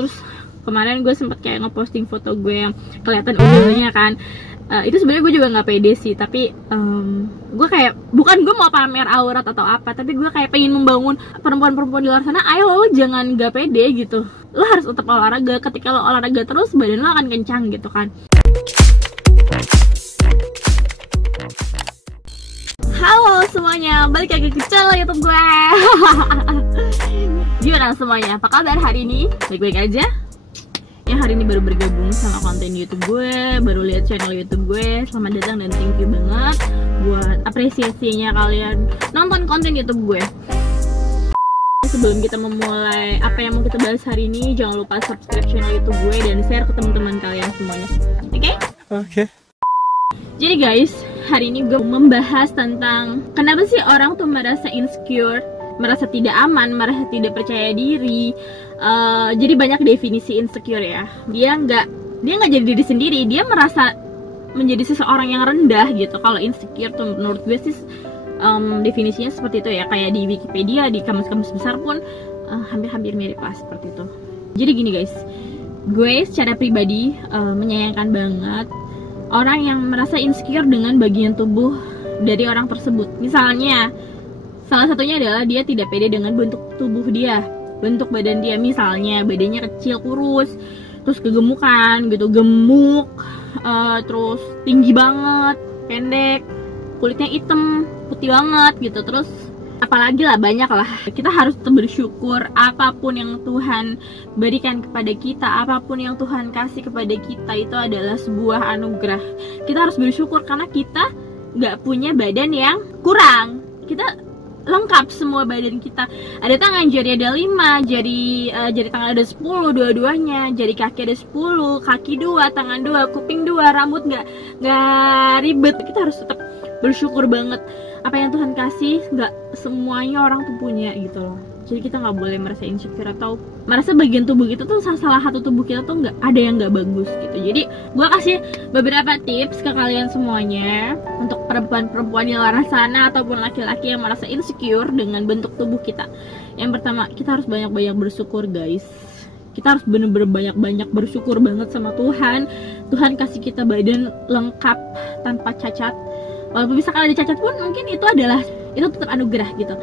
Terus kemarin gue sempet kayak ngeposting foto gue yang kelihatan ungunya kan. Itu sebenarnya gue juga nggak pede sih, tapi gue kayak bukan gue mau pamer aurat atau apa, tapi gue kayak pengen membangun perempuan-perempuan di luar sana. Ayo lo jangan nggak pede gitu, lo harus tetap olahraga. Ketika lo olahraga terus, badan lo akan kencang gitu kan. Halo semuanya, balik lagi ke channel YouTube gue. Gimana semuanya? Apa kabar hari ini? Baik-baik aja? Ya, hari ini baru bergabung sama konten YouTube gue, baru lihat channel YouTube gue. Selamat datang dan thank you banget buat apresiasinya kalian nonton konten YouTube gue. Sebelum kita memulai apa yang mau kita bahas hari ini, jangan lupa subscribe channel YouTube gue dan share ke teman-teman kalian semuanya. Oke? Oke. Jadi guys, hari ini gue membahas tentang kenapa sih orang tuh merasa insecure, merasa tidak aman, merasa tidak percaya diri. Jadi banyak definisi insecure ya. Dia nggak jadi diri sendiri, dia merasa menjadi seseorang yang rendah gitu. Kalau insecure tuh menurut gue sih definisinya seperti itu ya, kayak di Wikipedia, di kamus-kamus besar pun hampir-hampir mirip lah seperti itu. Jadi gini guys, gue secara pribadi menyayangkan banget orang yang merasa insecure dengan bagian tubuh dari orang tersebut. Misalnya, salah satunya adalah dia tidak pede dengan bentuk tubuh dia, bentuk badan dia. Misalnya badannya kecil, kurus, terus kegemukan gitu, gemuk, terus tinggi banget, pendek, kulitnya hitam, putih banget gitu. Terus apalagi lah, banyak lah. Kita harus tetap bersyukur apapun yang Tuhan berikan kepada kita, apapun yang Tuhan kasih kepada kita, itu adalah sebuah anugerah. Kita harus bersyukur karena kita nggak punya badan yang kurang. Kita lengkap semua badan kita. Ada tangan, jari ada 5, jari tangan ada 10 dua-duanya, jari kaki ada 10, kaki 2, tangan 2, kuping 2, rambut nggak ribet. Kita harus tetap bersyukur banget apa yang Tuhan kasih. Nggak semuanya orang tuh punya gitu loh. Jadi kita nggak boleh merasa insecure atau merasa bagian tubuh kita tuh, salah satu tubuh kita tuh nggak ada yang nggak bagus gitu. Jadi gue kasih beberapa tips ke kalian semuanya untuk perempuan-perempuan di luar sana ataupun laki-laki yang merasa insecure dengan bentuk tubuh kita. Yang pertama, kita harus banyak-banyak bersyukur guys. Kita harus bener-bener banyak-banyak bersyukur banget sama Tuhan. Tuhan kasih kita badan lengkap tanpa cacat. Walaupun misalkan ada cacat pun mungkin itu tetap anugerah gitu.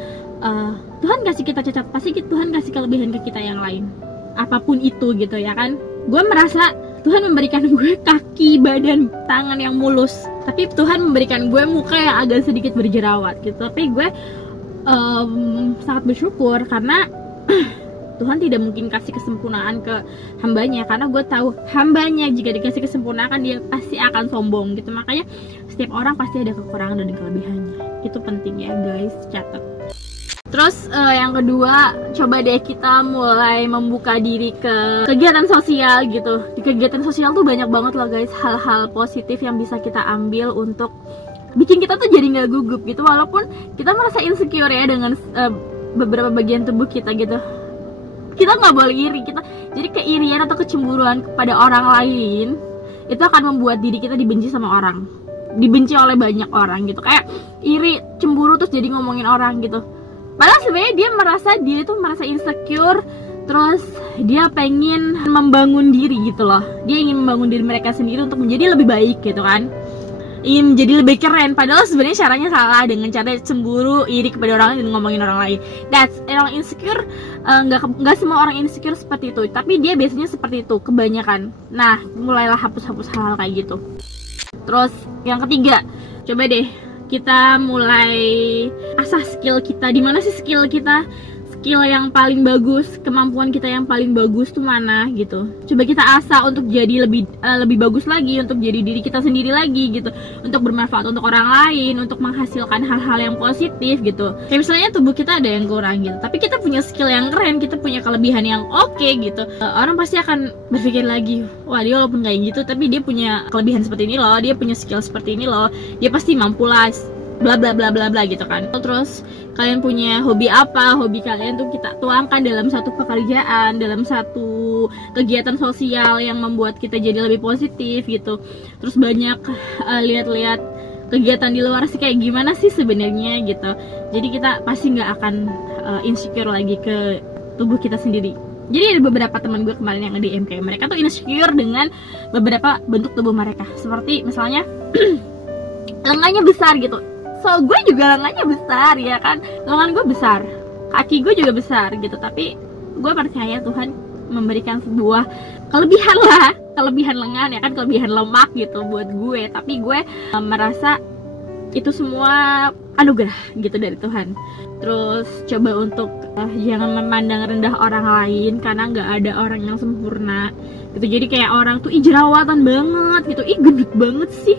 Tuhan kasih kita cacat, pasti Tuhan kasih kelebihan ke kita yang lain, apapun itu gitu ya kan. Gue merasa Tuhan memberikan gue kaki, badan, tangan yang mulus, tapi Tuhan memberikan gue muka yang agak sedikit berjerawat gitu. Tapi gue sangat bersyukur karena Tuhan tidak mungkin kasih kesempurnaan ke hambanya, karena gue tahu hambanya jika dikasih kesempurnaan dia pasti akan sombong gitu. Makanya setiap orang pasti ada kekurangan dan kelebihannya. Itu penting ya guys, catat. Terus yang kedua, coba deh kita mulai membuka diri ke kegiatan sosial gitu. Di kegiatan sosial tuh banyak banget loh guys hal-hal positif yang bisa kita ambil untuk bikin kita tuh jadi nggak gugup gitu. Walaupun kita merasa insecure ya dengan beberapa bagian tubuh kita gitu, kita nggak boleh iri. Jadi keirian atau kecemburuan kepada orang lain itu akan membuat diri kita dibenci sama orang, dibenci oleh banyak orang gitu. Kayak iri, cemburu, terus jadi ngomongin orang gitu. Padahal sebenarnya dia tuh merasa insecure, terus dia pengen membangun diri gitu loh. Dia ingin membangun diri mereka sendiri untuk menjadi lebih baik gitu kan, ingin menjadi lebih keren. Padahal sebenarnya caranya salah, dengan cara cemburu, iri kepada orang lain dan ngomongin orang lain. Orang insecure, nggak semua orang insecure seperti itu, tapi dia biasanya seperti itu kebanyakan. Nah, mulailah hapus hal-hal kayak gitu. Terus yang ketiga, coba deh kita mulai asah skill kita. Di mana sih skill kita? Skill yang paling bagus, kemampuan kita yang paling bagus tuh mana gitu. Coba kita asah untuk jadi lebih bagus lagi, untuk jadi diri kita sendiri lagi gitu, untuk bermanfaat untuk orang lain, untuk menghasilkan hal-hal yang positif gitu. Kayak misalnya tubuh kita ada yang kurang gitu, tapi kita punya skill yang keren, kita punya kelebihan yang oke gitu. Orang pasti akan berpikir lagi, wah dia walaupun kayak gitu tapi dia punya kelebihan seperti ini loh, dia punya skill seperti ini loh, dia pasti mampu lah, bla bla bla bla bla gitu kan. Terus kalian punya hobi apa? Hobi kalian tuh kita tuangkan dalam satu pekerjaan, dalam satu kegiatan sosial yang membuat kita jadi lebih positif gitu. Terus banyak lihat-lihat kegiatan di luar sih kayak gimana sih sebenarnya gitu. Jadi kita pasti nggak akan insecure lagi ke tubuh kita sendiri. Jadi ada beberapa teman gue kemarin yang nge-DM kayak mereka tuh insecure dengan beberapa bentuk tubuh mereka. Seperti misalnya lengannya besar gitu. So gue juga lengannya besar ya kan, lengan gue besar, kaki gue juga besar gitu. Tapi gue percaya Tuhan memberikan sebuah kelebihan lah, kelebihan lengan ya kan, kelebihan lemak gitu buat gue. Tapi gue merasa itu semua anugerah gitu dari Tuhan. Terus coba untuk jangan memandang rendah orang lain, karena nggak ada orang yang sempurna gitu. Jadi kayak orang tuh jerawatan banget gitu, gendut banget sih,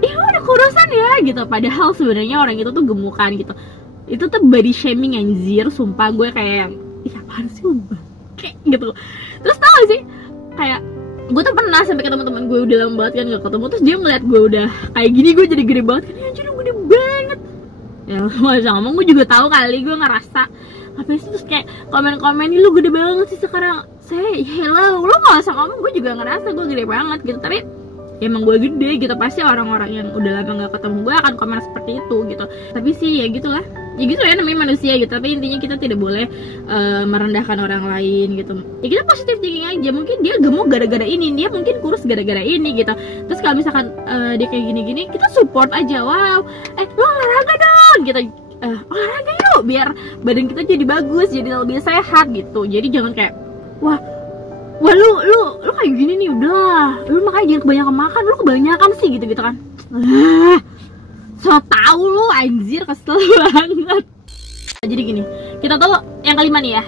ada kurusan ya gitu. Padahal sebenarnya orang itu tuh gemukan gitu. Itu tuh body shaming anjir, sumpah. Gue kayak apaan sih lu bangke gitu. Terus tau gak sih, kayak gue tuh pernah sampai ketemu teman gue udah lama banget kan gak ketemu, terus dia ngeliat gue udah kayak gini, gue jadi gede banget kan, anjir lu gede banget ya. Masa ngomong, gue juga tahu kali, gue ngerasa apa sih. Terus kayak komen-komen, lu gede banget sih sekarang. Say hello, lu gak usah ngomong, gue juga ngerasa gue gede banget gitu. Tapi ya emang gue gede gitu, pasti orang-orang yang udah lama gak ketemu gue akan komen seperti itu gitu. Tapi sih ya gitulah, ya gitu ya, namanya manusia gitu. Tapi intinya kita tidak boleh merendahkan orang lain gitu. Ya kita positive thinking aja. Mungkin dia gemuk gara-gara ini, dia mungkin kurus gara-gara ini gitu. Terus kalau misalkan dia kayak gini-gini, kita support aja. Wow, lo olahraga dong gitu, olahraga yuk biar badan kita jadi bagus, jadi lebih sehat gitu. Jadi jangan kayak wah lu kayak gini nih, udah lu makanya jangan kebanyakan makan, lu kebanyakan sih gitu kan. So tau lu anjir, kesel banget. Jadi gini, kita tuh yang kelima nih ya,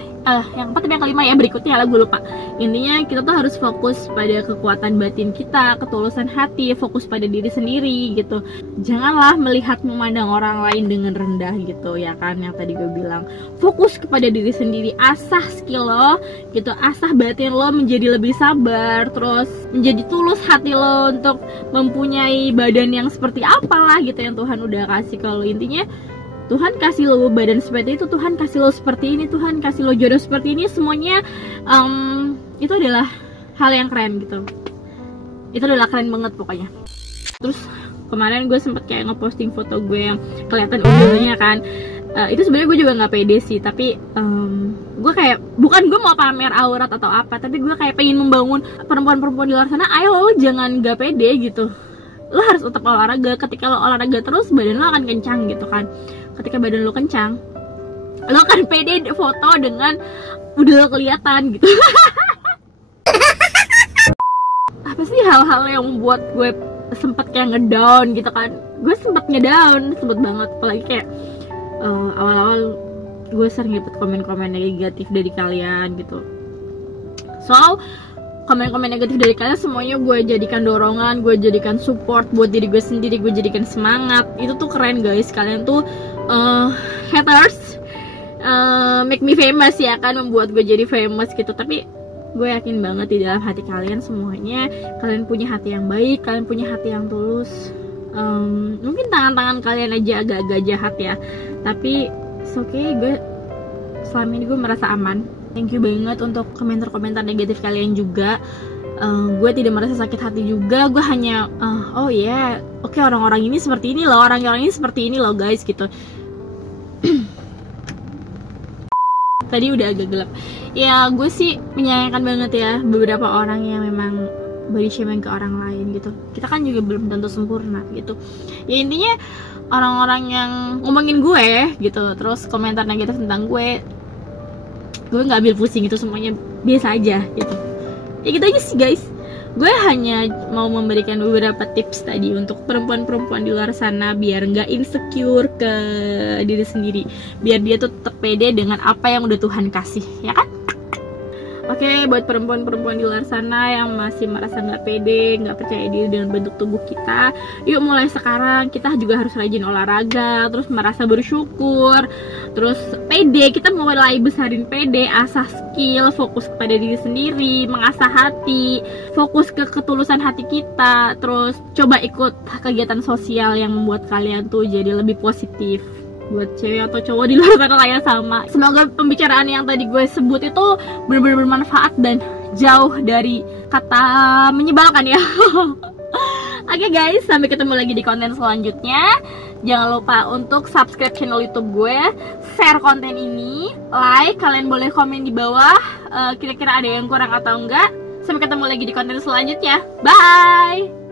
yang keempat tapi yang kelima ya, berikutnya lah gue lupa. Intinya kita tuh harus fokus pada kekuatan batin kita, ketulusan hati, fokus pada diri sendiri gitu. Janganlah melihat memandang orang lain dengan rendah gitu ya kan, yang tadi gue bilang. Fokus kepada diri sendiri, asah skill lo gitu, asah batin lo menjadi lebih sabar, terus menjadi tulus hati lo untuk mempunyai badan yang seperti apalah gitu yang Tuhan udah kasih ke lo. Intinya Tuhan kasih lo badan seperti itu, Tuhan kasih lo seperti ini, Tuhan kasih lo jodoh seperti ini, semuanya itu adalah hal yang keren gitu. Itu adalah keren banget pokoknya. Terus kemarin gue sempet kayak ngeposting foto gue yang kelihatan ujungnya kan. Itu sebenarnya gue juga nggak pede sih, tapi gue kayak bukan gue mau pamer aurat atau apa, tapi gue kayak pengen membangun perempuan-perempuan di luar sana. Ayo lo jangan nggak pede gitu. Lo harus tetap olahraga. Ketika lo olahraga terus, badan lo akan kencang gitu kan. Ketika badan lo kencang, lo akan pede foto dengan udah lo kelihatan gitu. Apa sih hal-hal yang membuat gue sempet kayak ngedown gitu kan. Gue sempet ngedown, sempet banget. Apalagi kayak awal-awal gue sering dapet komen-komen negatif dari kalian gitu. So komen-komen negatif dari kalian semuanya gue jadikan dorongan, gue jadikan support buat diri gue sendiri, gue jadikan semangat. Itu tuh keren guys, kalian tuh haters make me famous ya kan, membuat gue jadi famous gitu. Tapi gue yakin banget di dalam hati kalian semuanya, kalian punya hati yang baik, kalian punya hati yang tulus. Mungkin tangan-tangan kalian aja agak-agak jahat ya, tapi it's okay, gue selama ini gue merasa aman. Thank you banget untuk komentar-komentar negatif kalian juga. Gue tidak merasa sakit hati juga. Gue hanya oh ya, oke, orang-orang ini seperti ini loh, orang-orang ini seperti ini loh guys gitu. Tadi udah agak gelap. Ya gue sih menyayangkan banget ya beberapa orang yang memang body shaming ke orang lain gitu. Kita kan juga belum tentu sempurna gitu. Ya intinya orang-orang yang ngomongin gue gitu, terus komentar negatif tentang gue nggak ambil pusing, itu semuanya biasa aja gitu. Ya gitu aja sih guys. Gue hanya mau memberikan beberapa tips tadi untuk perempuan-perempuan di luar sana biar nggak insecure ke diri sendiri, biar dia tuh tetap pede dengan apa yang udah Tuhan kasih, ya kan? Oke, buat perempuan-perempuan di luar sana yang masih merasa nggak pede, nggak percaya diri dengan bentuk tubuh kita, yuk mulai sekarang kita juga harus rajin olahraga, terus merasa bersyukur, terus pede. Kita mulai besarin pede, asah skill, fokus kepada diri sendiri, mengasah hati, fokus ke ketulusan hati kita, terus coba ikut kegiatan sosial yang membuat kalian tuh jadi lebih positif. Buat cewek atau cowok di luar sana lah ya sama. Semoga pembicaraan yang tadi gue sebut itu benar-benar bermanfaat dan jauh dari kata menyebalkan ya. Oke guys, sampai ketemu lagi di konten selanjutnya. Jangan lupa untuk subscribe channel YouTube gue, share konten ini, like, kalian boleh komen di bawah kira-kira ada yang kurang atau enggak. Sampai ketemu lagi di konten selanjutnya. Bye.